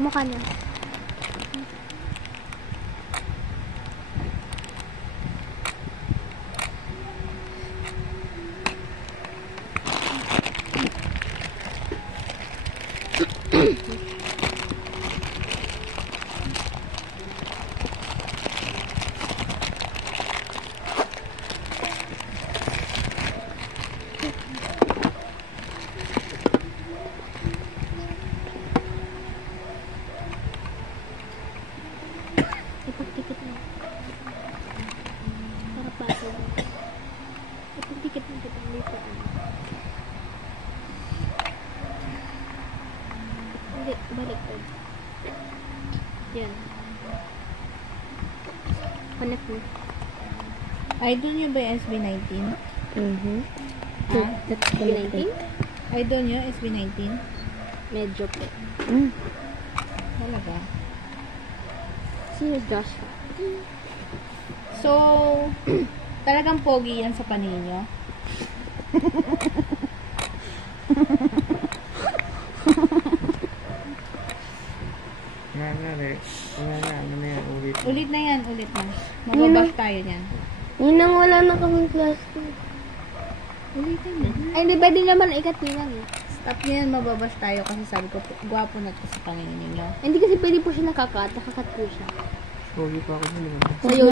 Mukha niya. Ipagdikit mo. Para paso mo. Ipagdikit mo kita dito. Hindi, baliktad. Yan. Connect mo. Idol nyo ba yung SB19? Ha? That's connecting? Idol nyo, SB19? Medyo po. Talaga. Sino Joshua? So, talagang pogi yan sa paningin nyo? Ano na yan, ulit. Ulit na yan, ulit na. Mababash tayo niyan. Yun ang wala na kaming plastic. Ulitin na. Ay, hindi pwede naman ikatilang eh. Stop niyan, mababash tayo kasi sabi ko, gwapo na to sa paningin ninyo. Hindi kasi pwede po siya nakakat. Nakakat po siya. Sorry pa ako. Sa'yo